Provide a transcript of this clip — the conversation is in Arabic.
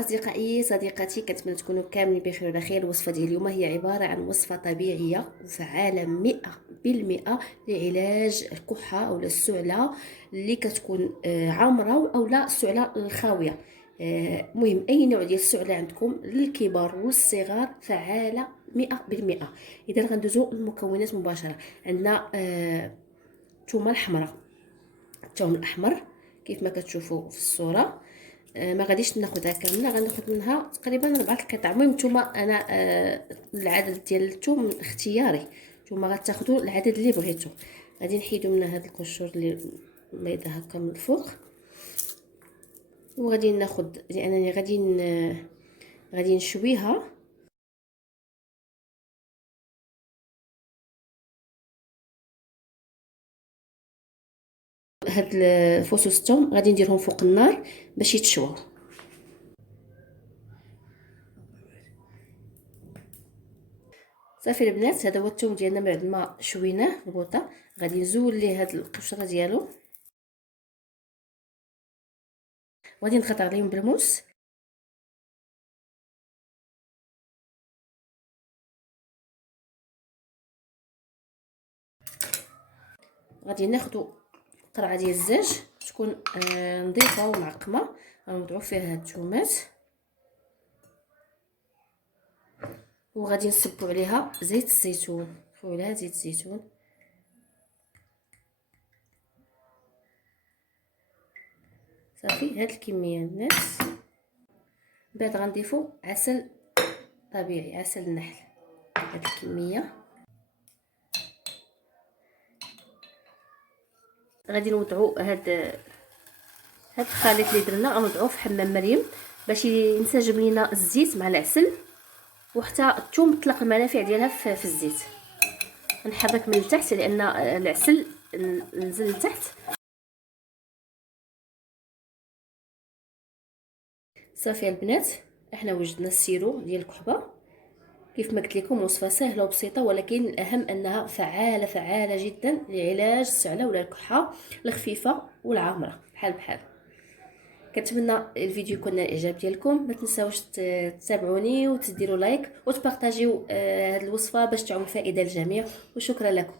أصدقائي صديقاتي، كنتمنى تكونوا كاملين بخير وعلى خير. الوصفة ديال اليوم هي عبارة عن وصفة طبيعية وفعالة 100% لعلاج الكحة أو السعلة اللي كتكون عامرة أو لا السعلة الخاوية. مهم أي نوع ديال السعلة عندكم للكبار والصغار فعالة 100%. إذا غندوزو المكونات مباشرة. عندنا الثومة الحمراء، الثوم الأحمر كيف ما كتشوفوا في الصورة. ما غاديش ناخذها كامله، غناخذ منها تقريبا 4 القطع. المهم نتوما انا العدد ديال الثوم اختياري، نتوما غتاخذوا العدد اللي بغيتو. غادي نحيدو منها هاد القشور اللي بيضه هكا من الفوق، وغادي ناخذ لانني غادي نشويها. هاد فصوص الثوم غادي نديرهم فوق النار باش يتشواو. صافي البنات، هذا هو الثوم ديالنا بعد ما شويناه البوطه. غادي نزول ليه هاد القشره ديالو، وغادي نقطع عليهم بالموس. غادي ناخدو قرعه ديال الزاج تكون نظيفه ومعقمه، غنوضعو فيها هاد الثومات وغادي نصبو عليها زيت الزيتون. نصبو عليها زيت الزيتون صافي هاد الكميه البنات. بعد غنضيفو عسل طبيعي، عسل النحل هاد الكميه. غادي نوضعو هاد الخليط اللي درنا، غنوضعوه في حمام مريم باش ينسجم لينا الزيت مع العسل، وحتى الثوم تطلق المنافع ديالها في الزيت. نحرك من التحت لان العسل نزل لتحت. صافي البنات، احنا وجدنا السيرو ديال الكحبه. كيف ما قلت لكم وصفه سهله وبسيطه، ولكن الاهم انها فعاله جدا لعلاج السعله ولا الكحه الخفيفه والعامره بحال بحال. كنتمنى الفيديو يكون نال الاعجاب ديالكم. ما تنساوش تتابعوني وتديروا لايك وتبارطاجيو هذه الوصفه باش تعم فائده للجميع، وشكرا لكم.